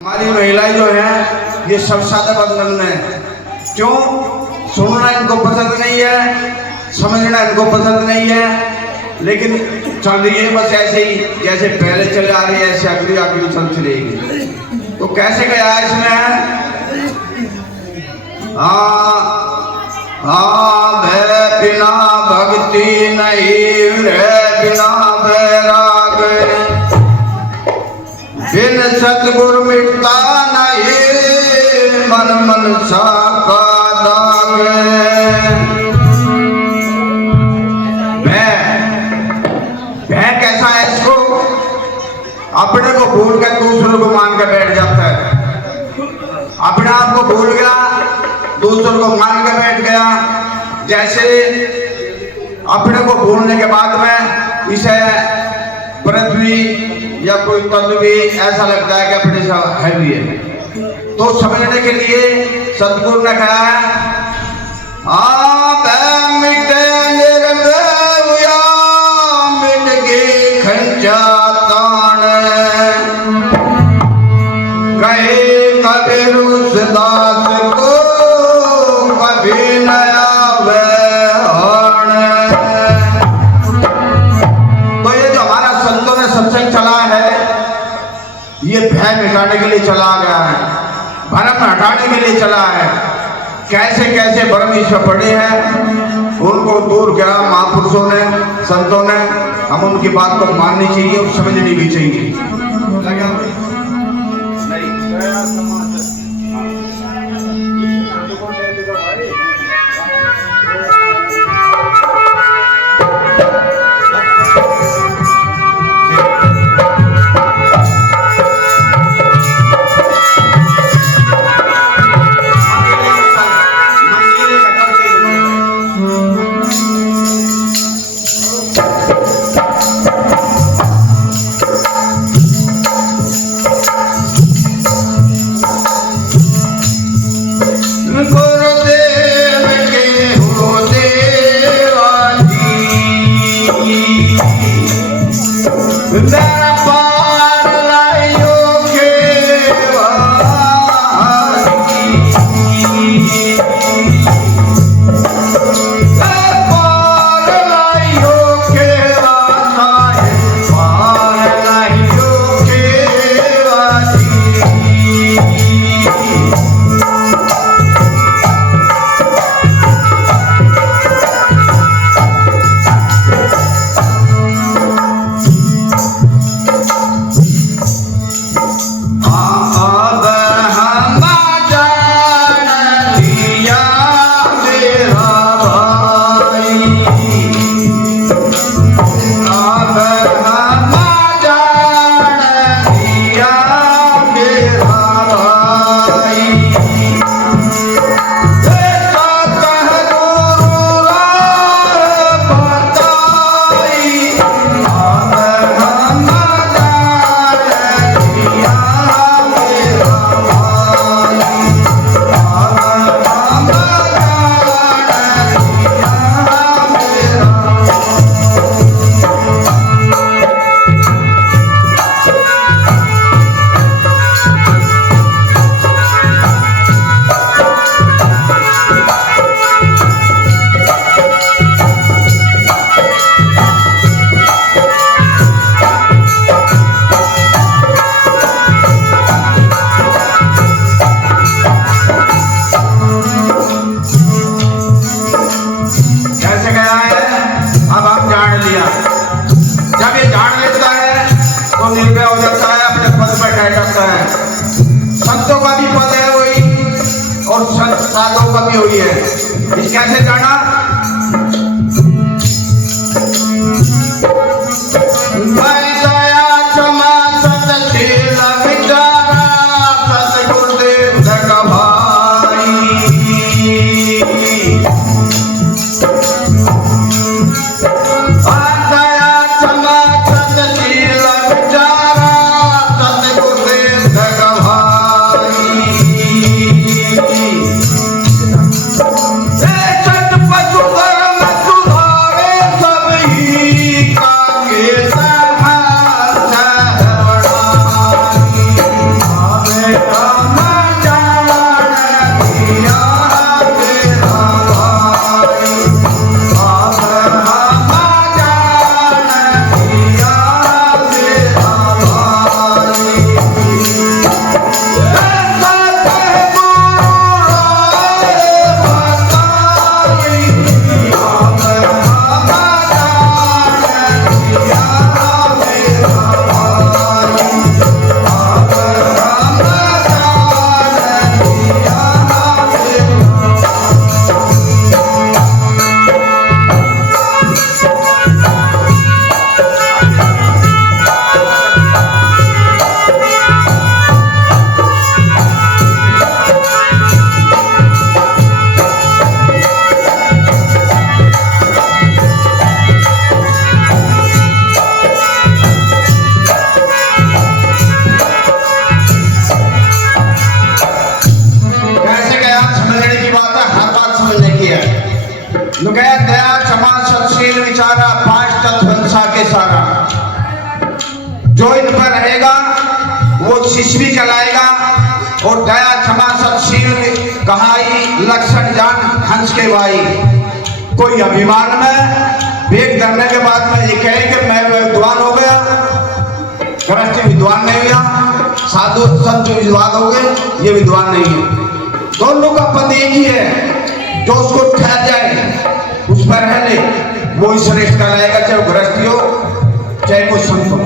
हमारी महिलाएं जो हैं ये सब सादा बंधन है। क्यों? सुनना इनको पसंद नहीं है, समझना इनको पसंद नहीं है, लेकिन चल रही है बस ऐसे ही, जैसे पहले चले आ रही है ऐसे अगली आगे चल चलेगी। तो कैसे गया है इसमें? भय बिना भक्ति नहीं, भय बिना बैराग, बिन सतगुरु मिटता नहीं, मन मन सा का दाग। भय कैसा है इसको? अपने को भूल कर दूसरों को मान कर बैठ जाता है। अपने आप को भूल गया, दूसरों को मान कर बैठ गया। जैसे अपने को भूलने के बाद में इसे पृथ्वी या कोई तत्व भी ऐसा लगता है कि अपने से हैवी है। तो समझने के लिए सतगुरु ने कहा है, मिटे निर्भया, मिट गई खंजा तान, कहे कबीर उस दास को कभी नया वहन। तो ये जो हमारा संतों ने सत्संग चला है, ये भय मिटाने के लिए चला गया है, भरम हटाने के लिए चला है। कैसे कैसे भरम ईश्वर पड़े हैं, उनको दूर किया महापुरुषों ने, संतों ने। हम उनकी बात को माननी चाहिए और समझनी भी चाहिए। संतों का भी पद है वही और साधुओं का भी वही है। इस कैसे जाना? Paju कहलाएगा। और दया क्षमा सतशील कहाई लक्षण जान हंस के भाई। कोई अभिमान में वेद करने के बाद में ये कहे कि मैं विद्वान हो गया, गृहस्थ विद्वान नहीं हुआ, साधु संत विद्वान हो गए, ये विद्वान नहीं है। दोनों का पद एक ही है, जो उसको ठहर जाए उस पर रह ले, वो ही श्रेष्ठ कहलाएगा, चाहे वो गृहस्थी हो चाहे कोई संत हो।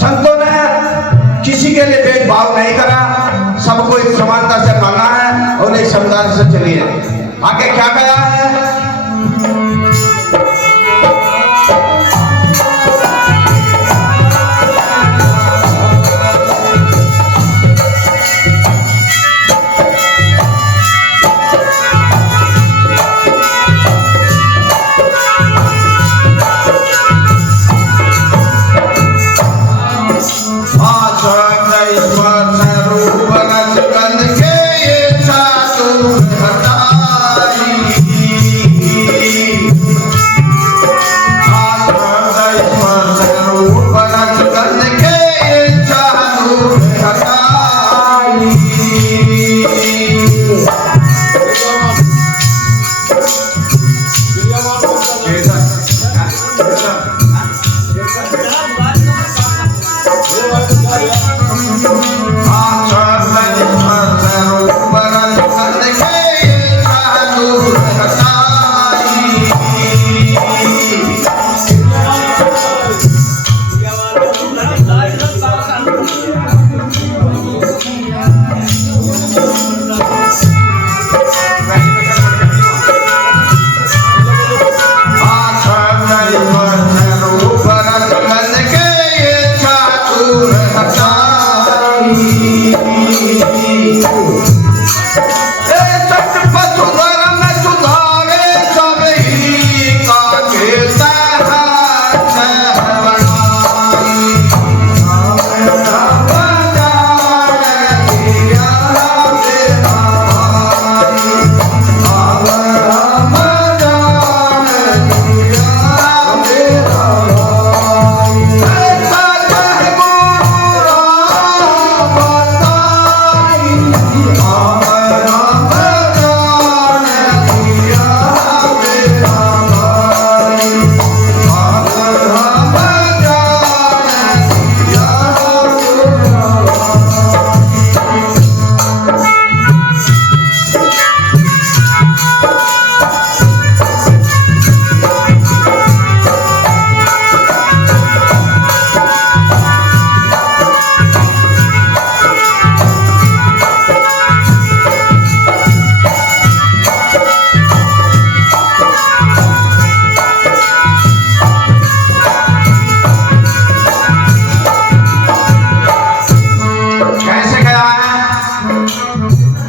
संतों ने किसी के लिए भेदभाव नहीं करा, सबको एक समानता से माना है और एक समुदाय से चलिए। आगे क्या कहा है?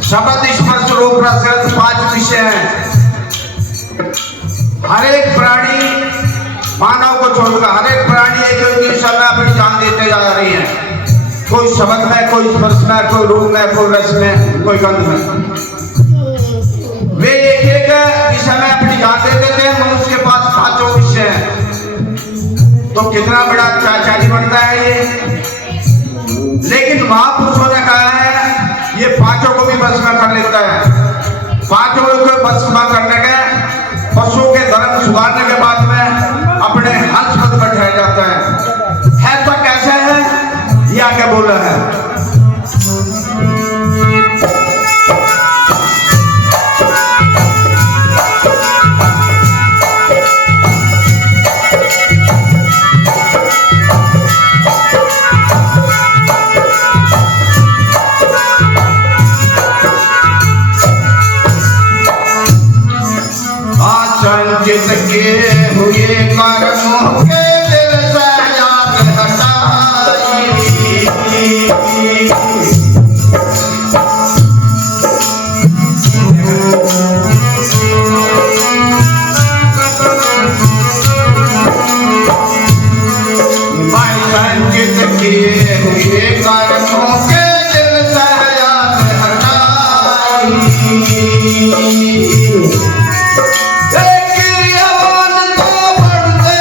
शब्द स्पर्श रूप रस पांच विषय हैं। हर एक प्राणी मानव को छोड़कर हर एक प्राणी एक दिशा में अपनी जान देते जा रही है। कोई शब्द में, कोई स्पर्श में, कोई रूप में, कोई रस में, कोई गंध में। वे एक एक विषय में अपनी जान दे देते हैं। मनुष्य के पास पांचों विषय हैं, तो कितना बड़ा अत्याचारी बनता है ये। लेकिन महापुरुषों ने कहा है ये पांचों को भी बस में कर लेता है। पांचों को बस में करने के पशुओं के धर्म सुधारने के बाद में अपने हंस पद पर ठहर जाता है। तो कैसे है या क्या बोला है? जिसके हुए कर्मों के दिल से याद हटाई। भाई संचित किए हुए कर्मों के दिल से याद हटाई। क्रियावान तो बढ़ते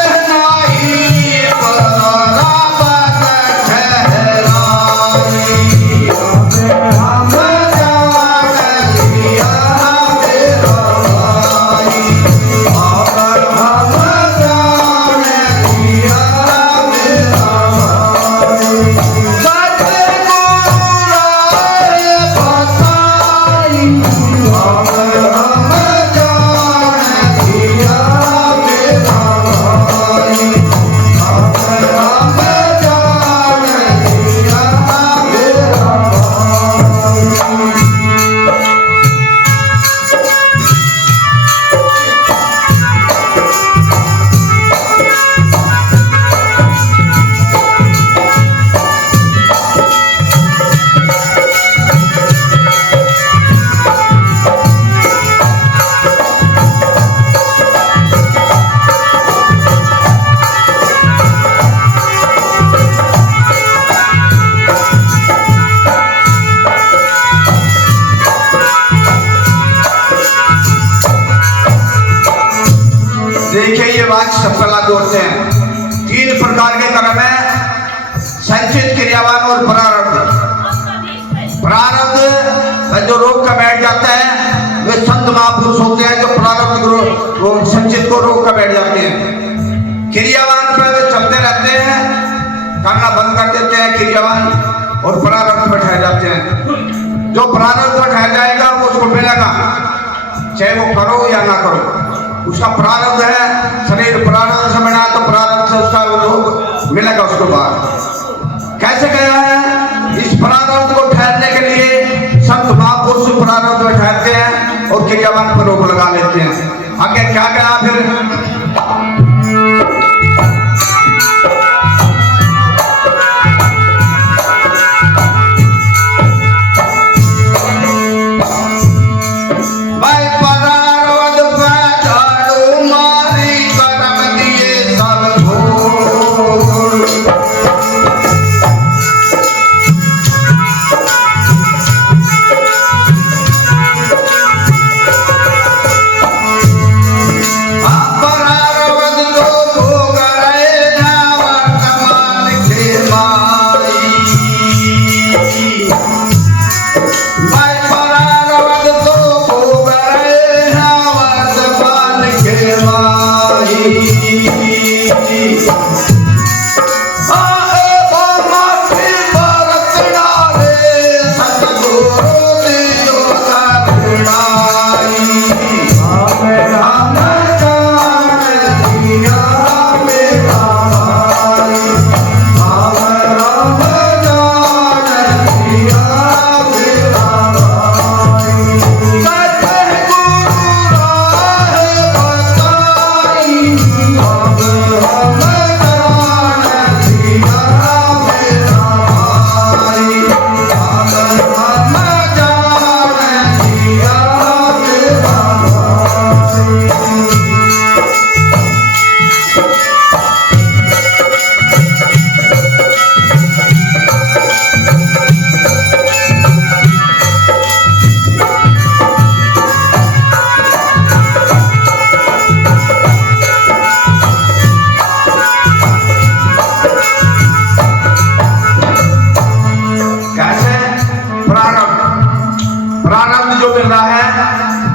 जो रोक कर बैठ जाता है वे संत महापुरुष होते हैं जो प्रारब्ध को संचित को रोक कर बैठ जाते हैं। क्रियावान पर वे चलते रहते हैं, करना बंद कर देते हैं क्रियावान, और प्रारब्ध पर ठहर जाते हैं। जो प्रारब्ध पर ठहर जाएगा वो उसको मिलेगा, चाहे वो करो या ना करो। उसका प्रारब्ध है, शरीर प्रारब्ध से बना तो प्रारब्ध से उसका रोग मिलेगा उसको बाद। कैसे गया है? इस प्रारब्ध को ठहरने के लिए संत महापुरुष प्रारब्ध में ठहरते हैं और क्रियावान पर रोक लगा लेते हैं। आगे क्या कहा फिर?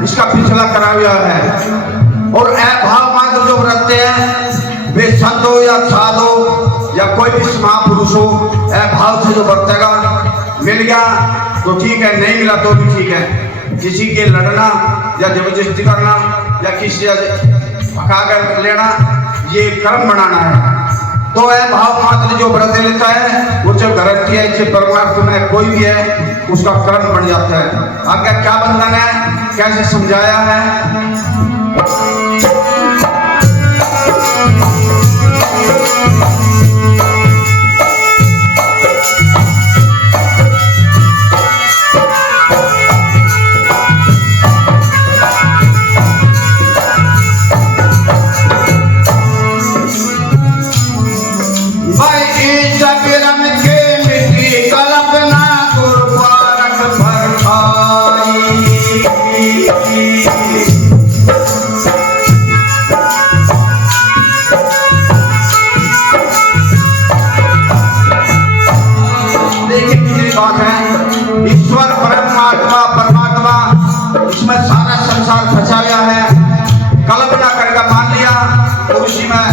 इसका पिछला करा हुआ है। और अभाव मात्र जो रहते हैं वे संत हो या साध हो या कोई भी महापुरुष हो, अभाव से जो बरतेगा, मिल गया तो ठीक है, नहीं मिला तो भी ठीक है। किसी के लड़ना या जबरदस्ती करना या किसी भगा कर लेना ये कर्म बनाना है। तो अभाव मात्र जो व्रत लेता है वो जो गारंटी है इसे परमार्थ में कोई भी है उसका कर्म बन जाता है। आगे क्या बंधन है, कैसे समझाया है? ईश्वर परमात्मा इसमें सारा संसार फंसा गया है। कल्पना करके मान लिया तो उसी में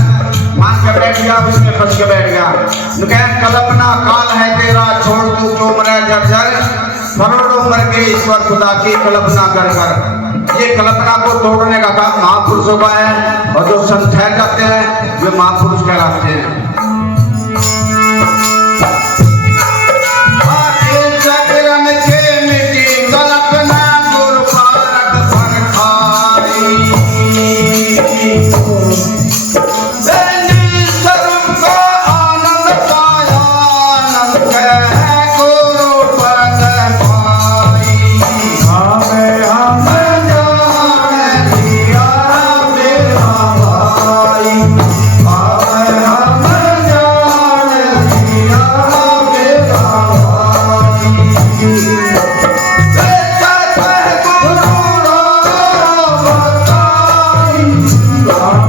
मान के बैठ गया, उसमें फंस के बैठ गया। कल्पना काल है तेरा, छोड़ तू जो मरे जर्जर, करोड़ों मर के ईश्वर खुदा की कल्पना कर कर। ये कल्पना को तोड़ने का काम महापुरुषों का है, और जो संत ठहर जाते हैं वे महापुरुष कहलाते हैं।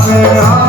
Yeah.